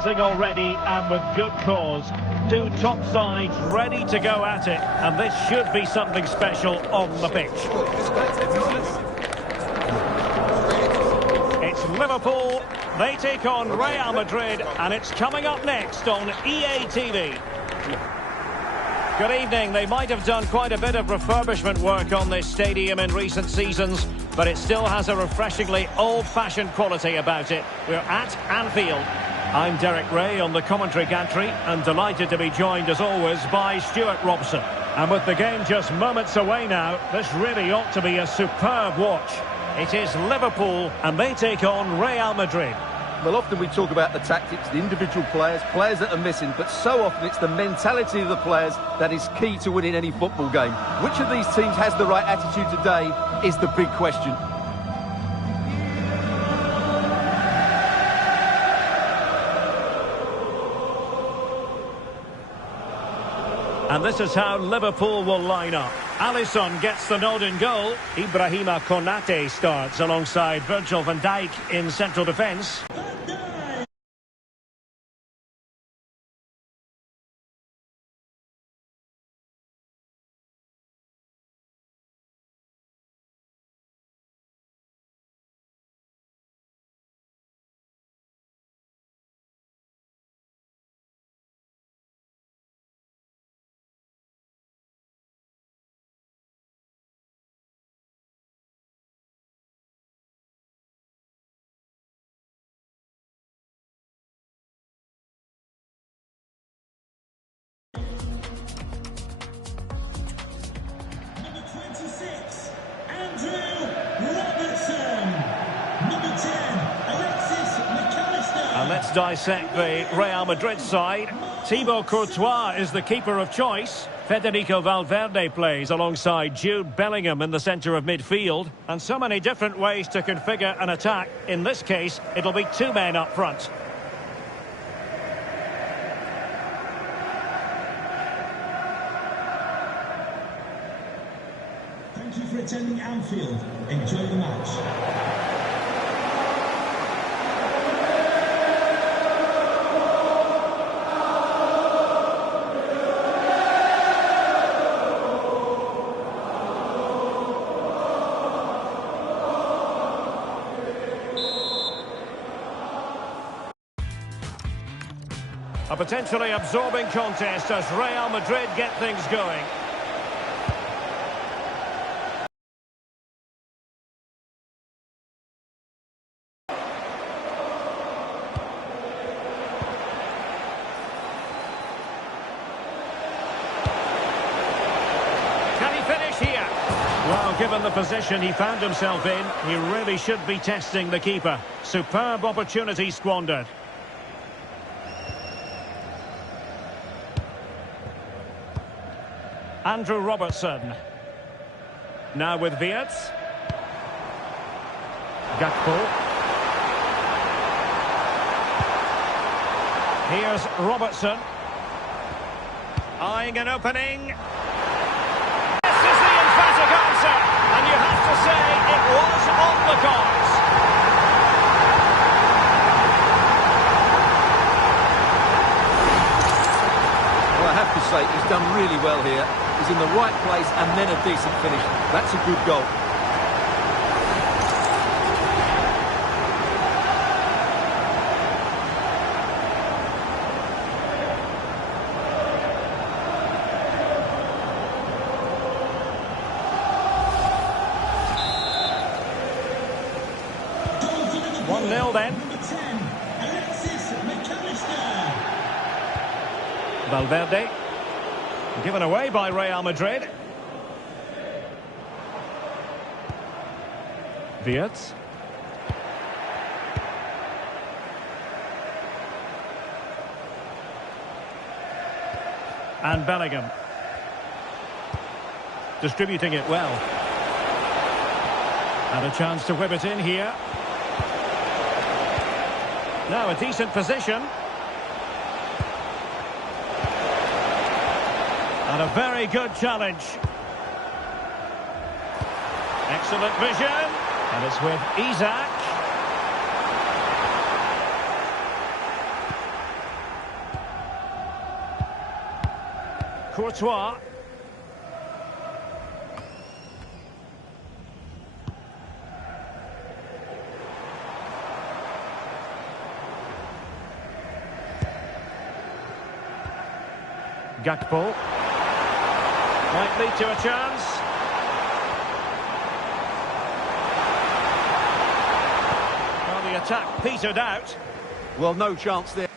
buzzing already, and with good cause. Two top sides ready to go at it, and this should be something special on the pitch. It's Liverpool, they take on Real Madrid, and it's coming up next on EA TV. Good evening. They might have done quite a bit of refurbishment work on this stadium in recent seasons, but it still has a refreshingly old-fashioned quality about it. We're at Anfield. I'm Derek Ray on the commentary gantry, and delighted to be joined as always by Stuart Robson. And with the game just moments away now, this really ought to be a superb watch. It is Liverpool, and they take on Real Madrid. Well, often we talk about the tactics, the individual players that are missing, but so often it's the mentality of the players that is key to winning any football game. Which of these teams has the right attitude today is the big question. And this is how Liverpool will line up. Alisson gets the nod in goal. Ibrahima Konate starts alongside Virgil van Dijk in central defence. And let's dissect the Real Madrid side. Thibaut Courtois is the keeper of choice. Federico Valverde plays alongside Jude Bellingham in the centre of midfield. And so many different ways to configure an attack. In this case, it'll be two men up front. Thank you for attending Anfield. Enjoy the match. A potentially absorbing contest as Real Madrid get things going. Can he finish here? Well, given the position he found himself in, he really should be testing the keeper. Superb opportunity squandered. Andrew Robertson. Now with Wirtz. Gakpo. Here's Robertson. Eyeing an opening. This is the emphatic answer. And you have to say it was on the cards. Well, I have to say, he's done really well here. He's in the right place and then a decent finish. That's a good goal. Then. Valverde. Given away by Real Madrid. Wirtz. And Bellingham. Distributing it well. And a chance to whip it in here. Now a decent position. And a very good challenge. Excellent vision. And it's with Isak. Courtois. Gakpo. Might lead to a chance. Well, the attack petered out. Well, no chance there.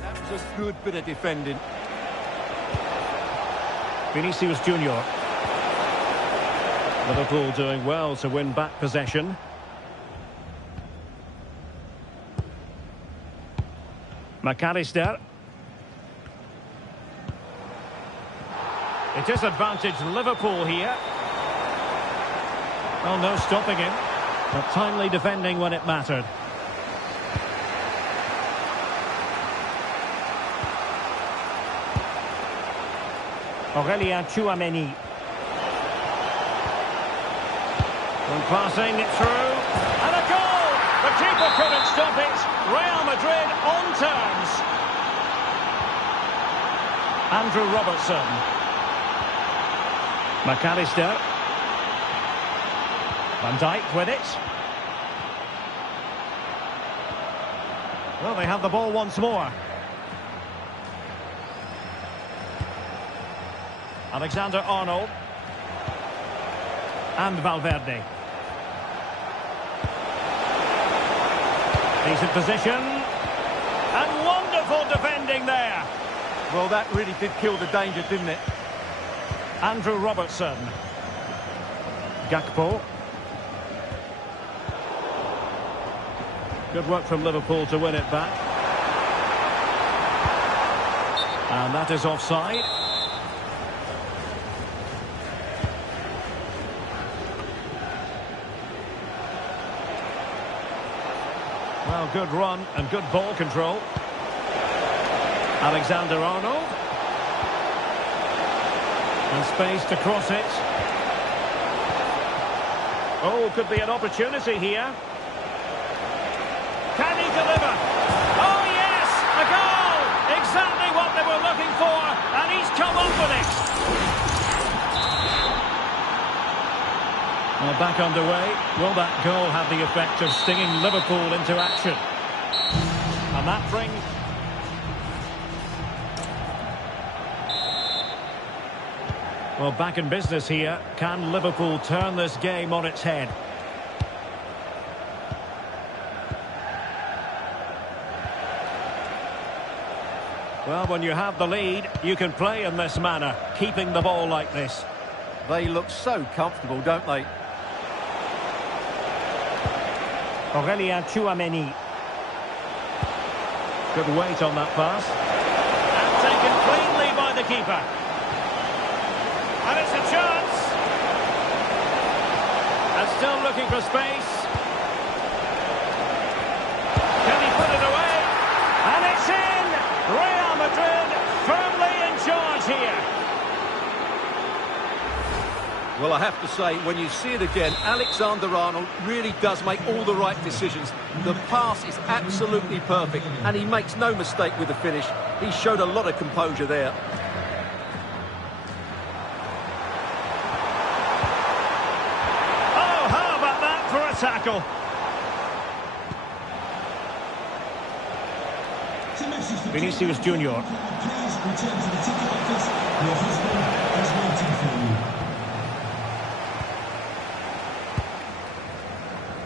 That was a good bit of defending. Vinicius Junior. Liverpool doing well to win back possession. McAllister. It is advantage Liverpool here. Well, no stopping him, but timely defending when it mattered. Aurelien Tchouameni. And passing it through. And a goal! The keeper couldn't stop it. Real Madrid on terms. Andrew Robertson. McAllister. Van Dijk with it. Well, they have the ball once more. Alexander-Arnold. And Valverde. Decent position. And wonderful defending there. Well, that really did kill the danger, didn't it? Andrew Robertson. Gakpo. Good work from Liverpool to win it back. And that is offside. Well, good run and good ball control. Alexander-Arnold. And space to cross it. Oh, could be an opportunity here. Can he deliver? Oh, yes! A goal! Exactly what they were looking for, and he's come up with it. Well, back underway. Will that goal have the effect of stinging Liverpool into action? And that brings... Well, back in business here. Can Liverpool turn this game on its head? Well, when you have the lead, you can play in this manner, keeping the ball like this. They look so comfortable, don't they? Aurelien Tchouameni. Good weight on that pass. And taken cleanly by the keeper. And it's a chance. And still looking for space. Can he put it away? And it's in! Real Madrid firmly in charge here. Well, I have to say, when you see it again, Alexander-Arnold really does make all the right decisions. The pass is absolutely perfect, and he makes no mistake with the finish. He showed a lot of composure there. Oh, how about that for a tackle? Vinicius Junior. Please return to the ticket office. Your husband is waiting for you.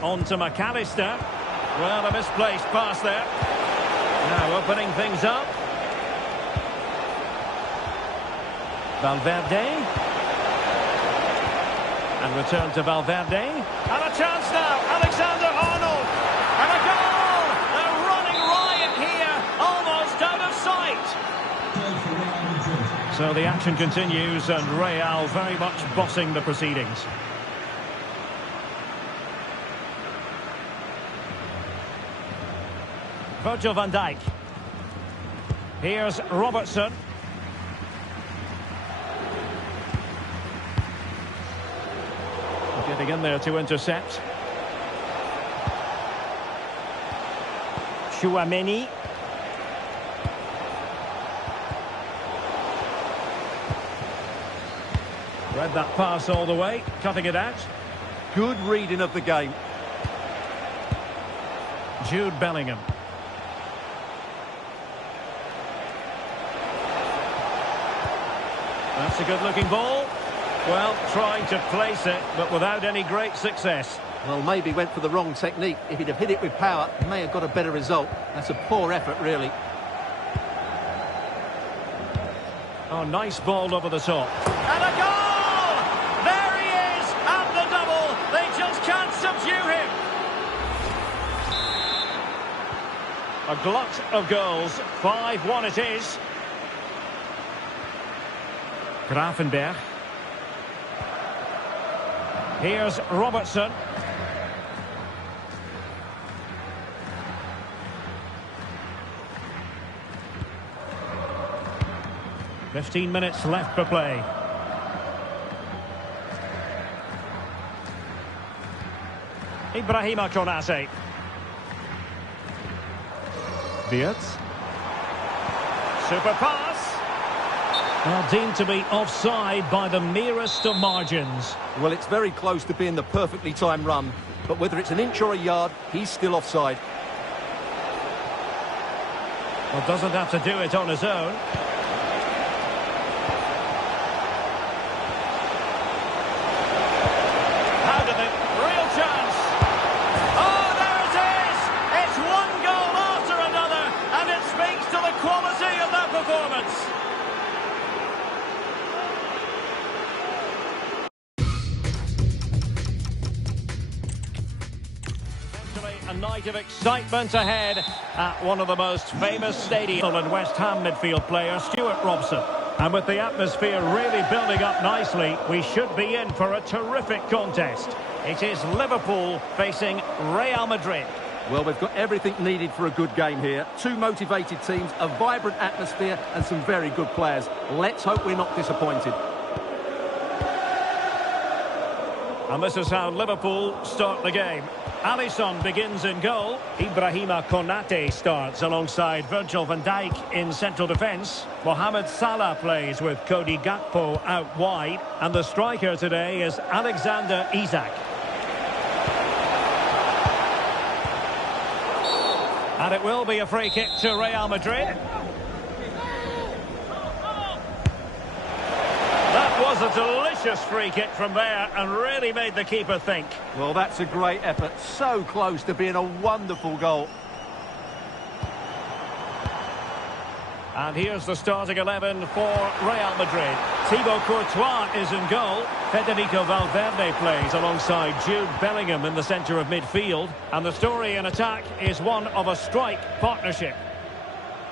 On to McAllister. Well, a misplaced pass there. Now opening things up. Valverde. And return to Valverde. And a chance now. Alexander-Arnold. And a goal! A running riot here. Almost out of sight. So the action continues and Real very much bossing the proceedings. Virgil van Dijk. Here's Robertson. Getting in there to intercept. Chouameni. Read that pass all the way, cutting it out. Good reading of the game. Jude Bellingham. That's a good-looking ball. Well, trying to place it, but without any great success. Well, maybe went for the wrong technique. If he'd have hit it with power, may have got a better result. That's a poor effort, really. Oh, nice ball over the top. And a goal! There he is, and the double. They just can't subdue him. A glut of goals. 5-1 it is. Gravenberg. Here's Robertson. "15 minutes left for play. Ibrahima Konate. Wirtz. Super pass. Well, deemed to be offside by the merest of margins. Well, it's very close to being the perfectly timed run, but whether it's an inch or a yard, he's still offside. Well, doesn't have to do it on his own. How did it? Real chance. Oh, there it is! It's one goal after another, and it speaks to the quality of that performance. A night of excitement ahead at one of the most famous stadiums. And West Ham midfield player Stuart Robson. And with the atmosphere really building up nicely, we should be in for a terrific contest. It is Liverpool facing Real Madrid. Well, we've got everything needed for a good game here. Two motivated teams, a vibrant atmosphere and some very good players. Let's hope we're not disappointed. And this is how Liverpool start the game. Alisson begins in goal. Ibrahima Konate starts alongside Virgil van Dijk in central defence. Mohamed Salah plays with Cody Gakpo out wide. And the striker today is Alexander Isak. And it will be a free kick to Real Madrid. That was a delicious free kick from there and really made the keeper think. Well, that's a great effort. So close to being a wonderful goal. And here's the starting 11 for Real Madrid. Thibaut Courtois is in goal. Federico Valverde plays alongside Jude Bellingham in the centre of midfield. And the story in attack is one of a strike partnership.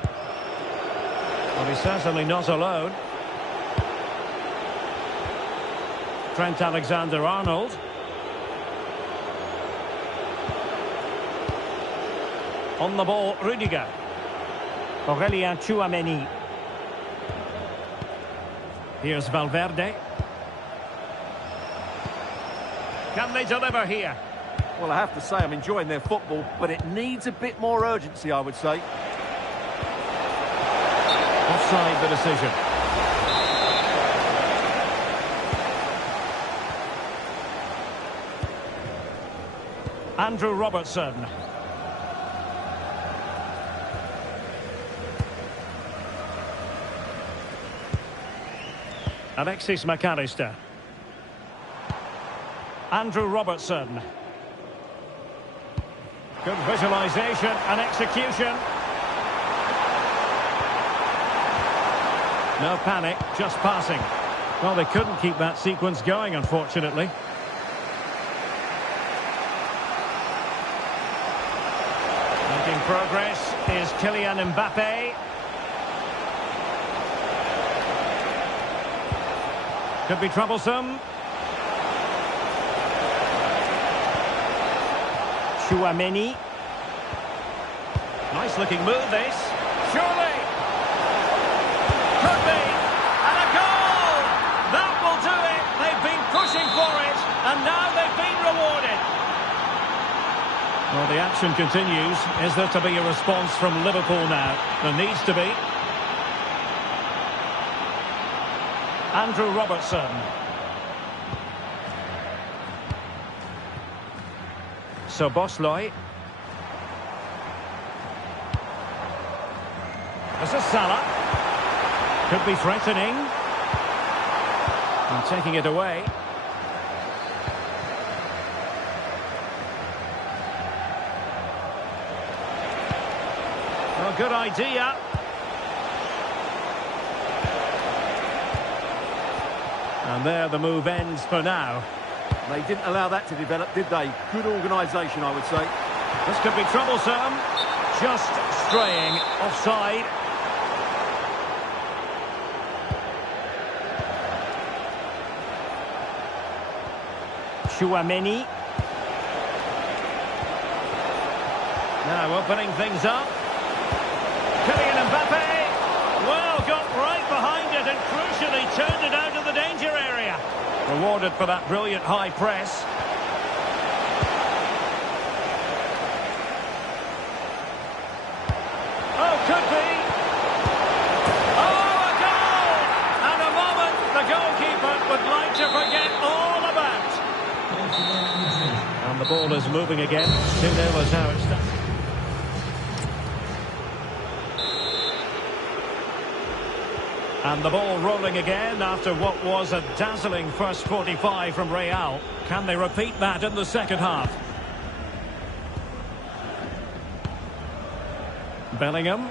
Well, he's certainly not alone. Trent Alexander-Arnold. On the ball, Rudiger. Aurelien Chouameni. Here's Valverde. Can they deliver here? Well, I have to say I'm enjoying their football, but it needs a bit more urgency, I would say. Offside the decision. Andrew Robertson. Alexis McAllister. Andrew Robertson. Good visualisation and execution. No panic, just passing. Well, they couldn't keep that sequence going, unfortunately. Making progress is Kylian Mbappe. Could be troublesome. Chouameni. Nice looking move this. Surely. Could be. And a goal! That will do it. They've been pushing for it. And now they've been Well, the action continues. Is there to be a response from Liverpool now? There needs to be. Andrew Robertson. So Bosley. This is Salah. Could be threatening. And taking it away. Well, good idea. And there the move ends for now. They didn't allow that to develop, did they? Good organisation, I would say. This could be troublesome. Just straying offside. Chouameni. Now opening things up. Kylian Mbappe. Well, got right behind it and crucially turned it out of the danger area. Rewarded for that brilliant high press. Oh, could be. Oh, a goal! And a moment the goalkeeper would like to forget all about. And the ball is moving again. 2-0 is how it stands. And the ball rolling again after what was a dazzling first 45 from Real. Can they repeat that in the second half? Bellingham.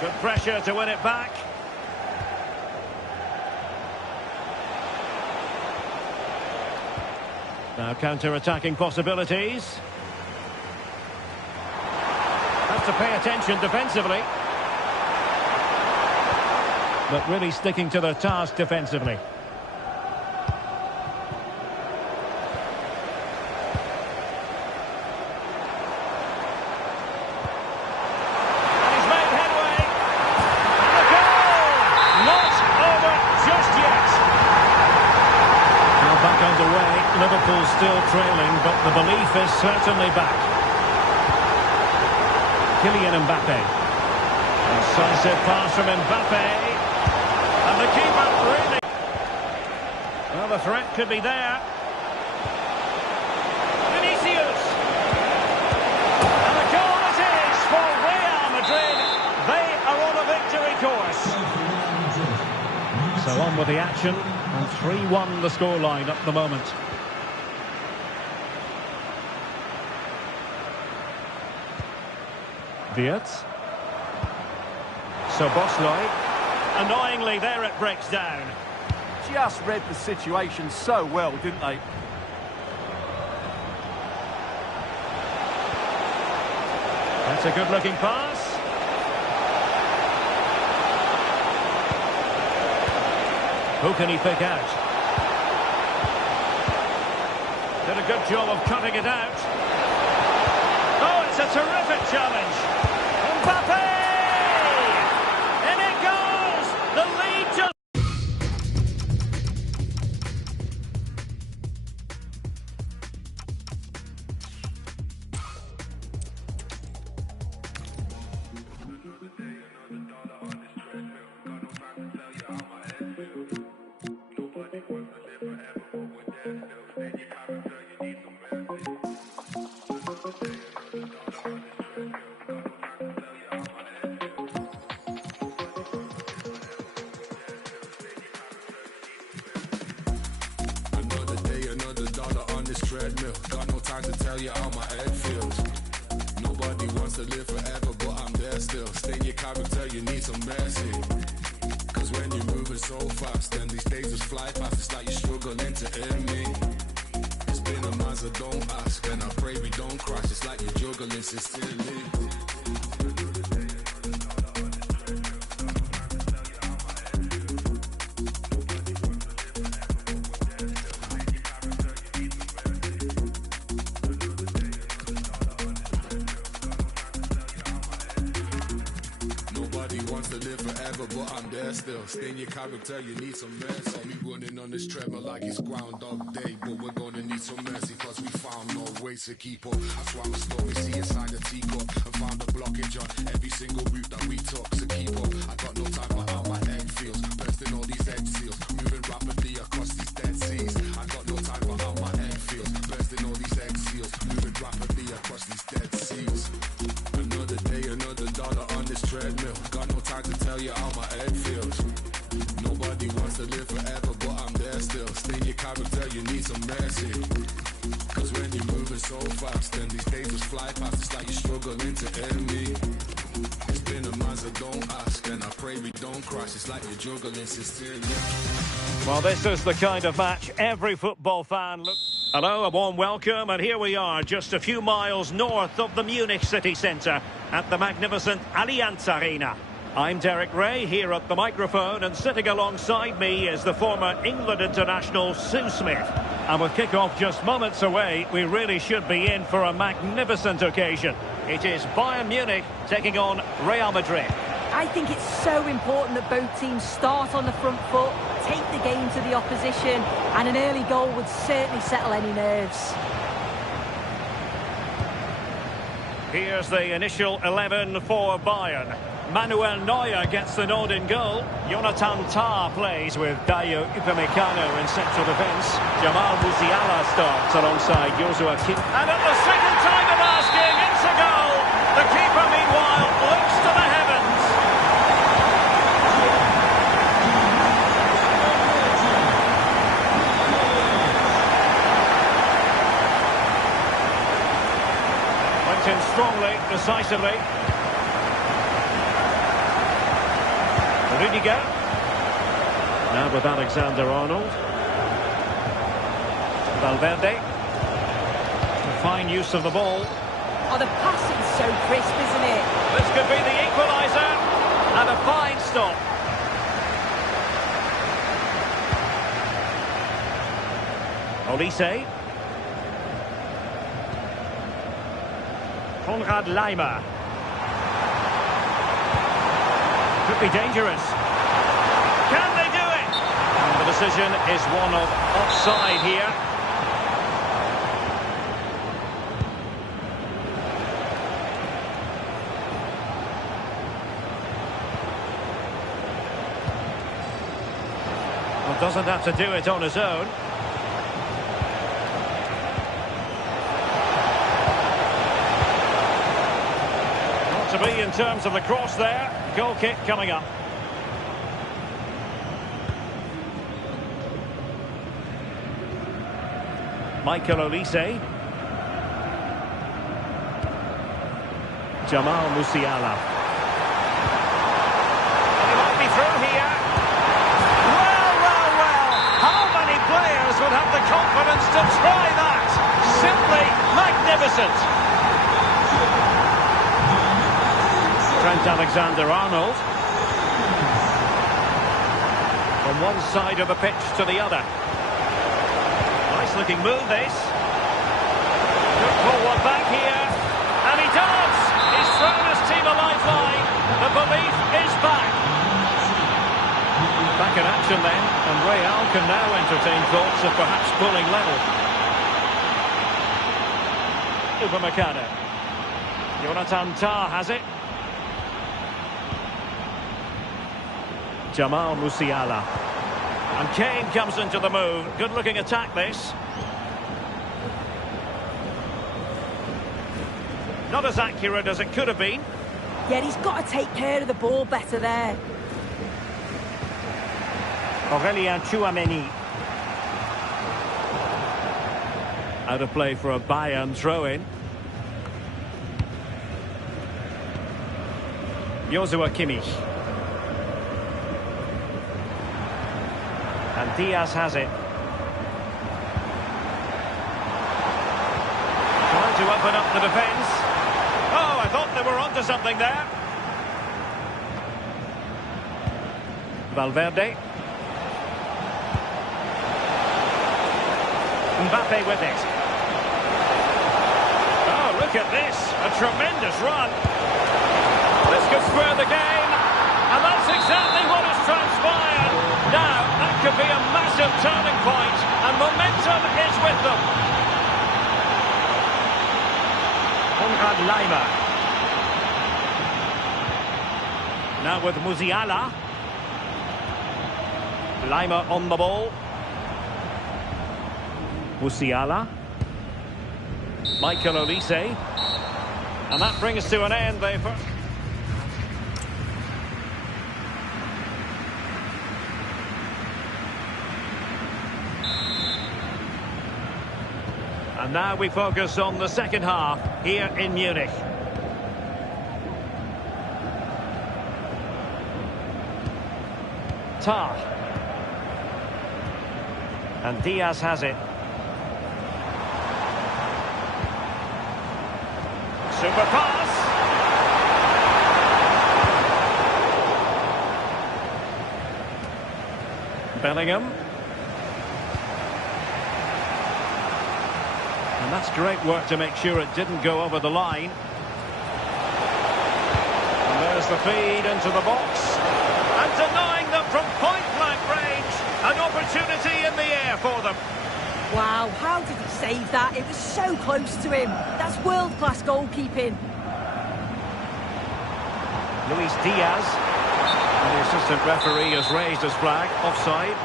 Good pressure to win it back. Now counter-attacking possibilities. Has to pay attention defensively. But really sticking to the task defensively. And he's made headway. And the goal! Not over just yet. Now back underway. Liverpool still trailing, but the belief is certainly back. Kylian Mbappe. Decisive pass from Mbappe. And the keeper really... Well, the threat could be there. Vinicius. And the goal it is for Real Madrid. They are on a victory course. So on with the action. And 3-1 the scoreline at the moment. Wirtz. So Bosley. Annoyingly, there it breaks down. Just read the situation so well, didn't they? That's a good-looking pass. Who can he pick out? Did a good job of cutting it out. Oh, it's a terrific challenge. Mbappe! And it goes! The lead just... treadmill. Got no time to tell you how my head feels. Nobody wants to live forever, but I'm there still. Stay in your character, you need some mercy. Cause when you're moving so fast, then these days just fly past. It's like you're struggling to earn me. It's been a month, so don't ask. And I pray we don't crash. It's like you're juggling sincerely. Wants to live forever, but I'm there still. Stain your character, you need some mercy. Me running on this treadmill like it's Groundhog Day, but we're gonna need some mercy, cause we found no ways to keep up. That's why my story see inside the teacup and found a blockage on every single route that we took. So keep up, I got no time for how my egg feels, bursting all these egg seals, moving rapidly across these dead seas. I got no time for how my egg feels, bursting all these egg seals, moving rapidly across these dead seas. Another day, another dollar on this treadmill. Got no time to tell you how my head feels. Nobody wants to live forever, but I'm there still. Stain your character, you need some mercy. Cause when you're moving so fast, then these days just fly past. It's like you're struggling to end me. It's been a month, so don't ask, and I pray we don't crash. It's like you're juggling sincerely. Well, this is the kind of match every football fan looks. Hello, a warm welcome, and here we are, just a few miles north of the Munich city centre at the magnificent Allianz Arena. I'm Derek Ray, here at the microphone, and sitting alongside me is the former England international Sue Smith. And with kick-off just moments away, we really should be in for a magnificent occasion. It is Bayern Munich taking on Real Madrid. I think it's so important that both teams start on the front foot, take the game to the opposition, and an early goal would certainly settle any nerves. Here's the initial 11 for Bayern. Manuel Neuer gets the nod in goal. Jonathan Tah plays with Dayo Upamecano in central defence. Jamal Musiala starts alongside Joshua Kimmich. And at the second time of asking, it's a goal. The keeper, meanwhile, looks to the heavens. Went in strongly, decisively. Rudiger. Now with Alexander-Arnold. Valverde. A fine use of the ball. Oh, the passing's so crisp, isn't it? This could be the equaliser. And a fine stop. Olise. Konrad Laimer. Could be dangerous. Can they do it? And the decision is one of offside here. Well, doesn't have to do it on his own. Not to be in terms of the cross there. Goal kick coming up. Michael Olise. Jamal Musiala. He might be through here. Well. How many players would have the confidence to try that? Simply magnificent. Trent Alexander-Arnold. From one side of the pitch to the other. Nice looking move this. Good forward back here. And he does! He's thrown his team a lifeline. The belief is back. Back in action then. And Real can now entertain thoughts of perhaps pulling level. Upamecano. Jonathan Tah has it. Jamal Musiala. And Kane comes into the move. Good looking attack this. Not as accurate as it could have been. Yeah, he's got to take care of the ball better there. Aurelien Tchouameni. Out of play for a Bayern throw-in. Joshua Kimmich. And Diaz has it. Trying to open up the defence. Oh, I thought they were onto something there. Valverde. Mbappe with it. Oh, look at this. A tremendous run. This could spur the game. And that's exactly what decisive turning point, and momentum is with them. Konrad Laimer. Now with Musiala. Laimer on the ball. Musiala. Michael Olise. And that brings to an end the first. And now we focus on the second half here in Munich. Tar. And Diaz has it. Super pass. Bellingham. And that's great work to make sure it didn't go over the line. And there's the feed into the box. And denying them from point-blank range. An opportunity in the air for them. Wow, how did he save that? It was so close to him. That's world-class goalkeeping. Luis Diaz. And the assistant referee has raised his flag. Offside.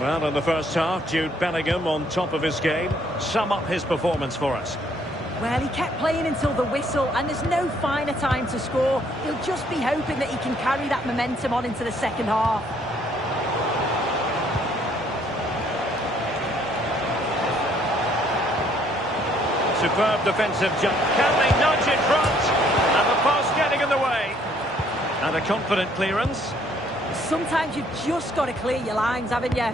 Well, in the first half, Jude Bellingham on top of his game. Sum up his performance for us. Well, he kept playing until the whistle, and there's no finer time to score. He'll just be hoping that he can carry that momentum on into the second half. Superb defensive jump. Can they nudge in front? And the pass getting in the way. And a confident clearance. Sometimes you've just got to clear your lines, haven't you?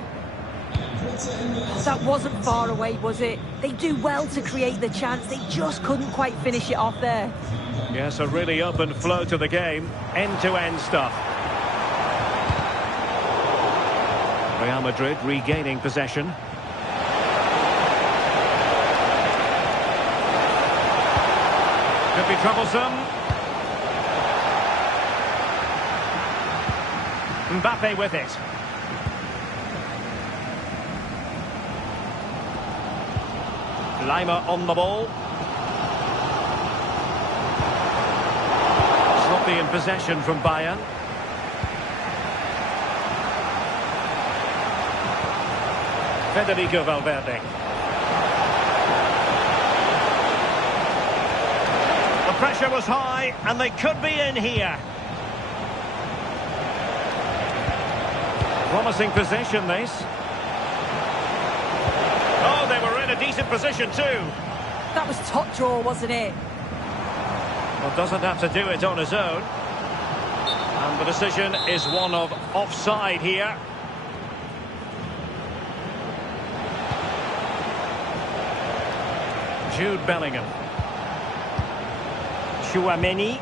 That wasn't far away, was it? They do well to create the chance. They just couldn't quite finish it off there. Yes, a really open flow to the game. End-to-end stuff. Real Madrid regaining possession. Could be troublesome. Mbappe with it. Laimer on the ball. Sloppy in possession from Bayern. Federico Valverde. The pressure was high, and they could be in here. Promising position, this. Oh, they were in a decent position too. That was top draw, wasn't it? Well, doesn't have to do it on his own. And the decision is one of offside here. Jude Bellingham. Tchouaméni.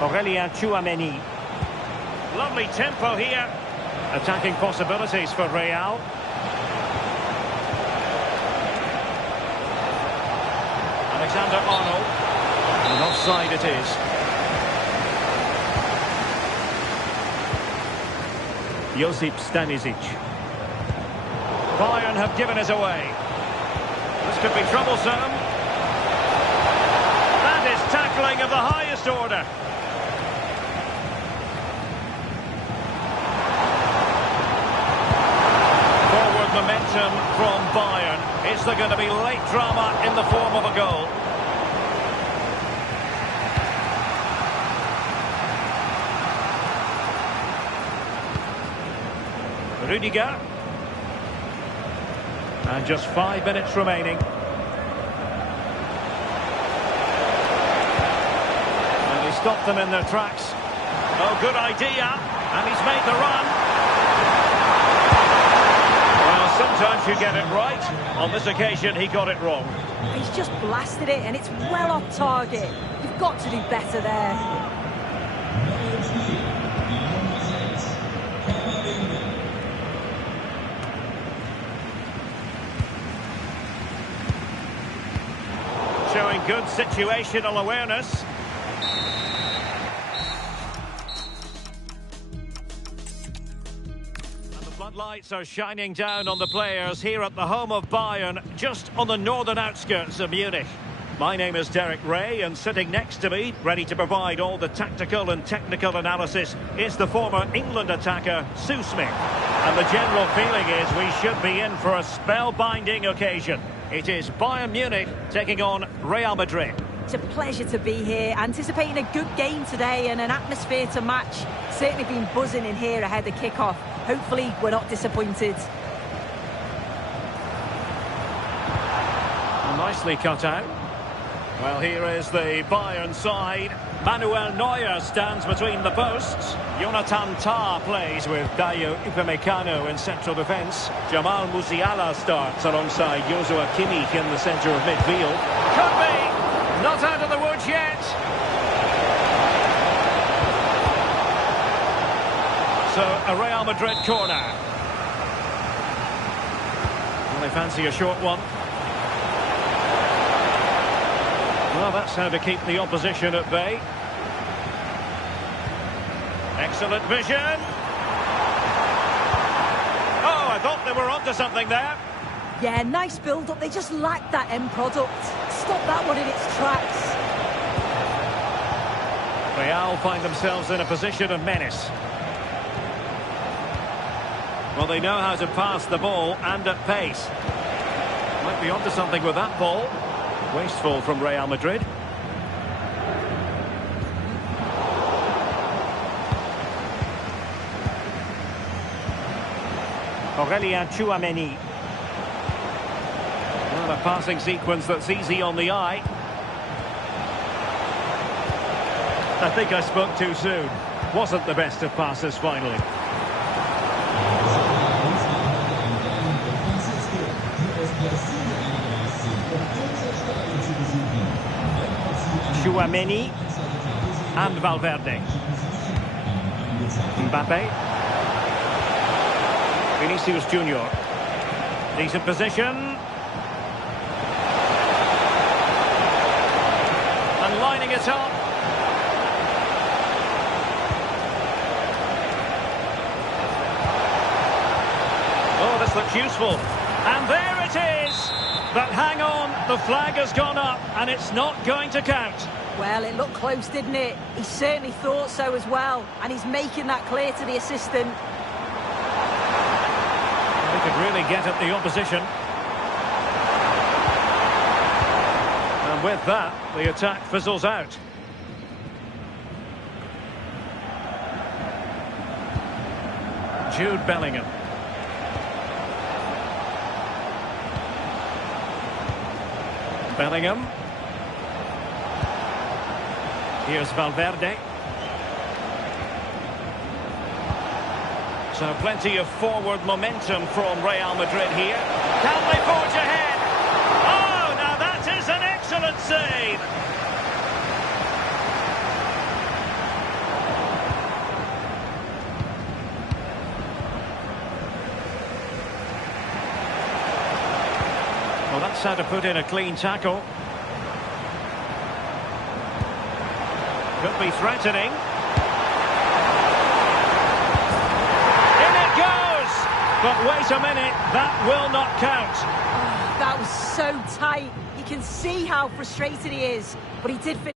Aurélien Tchouaméni. Lovely tempo here. Attacking possibilities for Real. Alexander-Arnold. And offside it is. Josip Stanisic. Bayern have given us away. This could be troublesome. That is tackling of the highest order. Momentum from Bayern. Is there going to be late drama in the form of a goal? Rudiger. And just 5 minutes remaining. And he stopped them in their tracks. Oh, good idea. And he's made the run. Sometimes you get it right. On this occasion, he got it wrong. He's just blasted it, and it's well off target. You've got to do better there. Showing good situational awareness. Lights are shining down on the players here at the home of Bayern, just on the northern outskirts of Munich. My name is Derek Ray, and sitting next to me, ready to provide all the tactical and technical analysis, is the former England attacker, Sue Smith. And the general feeling is we should be in for a spellbinding occasion. It is Bayern Munich taking on Real Madrid. It's a pleasure to be here, anticipating a good game today and an atmosphere to match. Certainly been buzzing in here ahead of kick-off. Hopefully we're not disappointed. Nicely cut out. Well, here is the Bayern side. Manuel Neuer stands between the posts. Jonathan Tah plays with Dayo Upamecano in central defence. Jamal Musiala starts alongside Joshua Kimmich in the centre of midfield. Could be! Not out of the woods yet. So, a Real Madrid corner. Well, they fancy a short one. Well, that's how to keep the opposition at bay. Excellent vision. Oh, I thought they were onto something there. Yeah, nice build-up. They just lacked that end product. Stop that one in its tracks. Real find themselves in a position of menace. Well, they know how to pass the ball and at pace. Might be onto something with that ball. Wasteful from Real Madrid. Aurelien Tchouameni. Well, a passing sequence that's easy on the eye. I think I spoke too soon. Wasn't the best of passes finally. Tchouameni and Valverde. Mbappe. Vinicius Junior. Decent position. And lining it up. Oh, this looks useful. And there it is! But hang on, the flag has gone up and it's not going to count. Well, it looked close, didn't it? He certainly thought so as well. And he's making that clear to the assistant. They could really get at the opposition. And with that, the attack fizzles out. Jude Bellingham. Bellingham. Here's Valverde. So plenty of forward momentum from Real Madrid here. Can they forge ahead? Oh, now that is an excellent save. Well, that's how to put in a clean tackle. Could be threatening. In it goes! But wait a minute, that will not count. That was so tight. You can see how frustrated he is, but he did finish.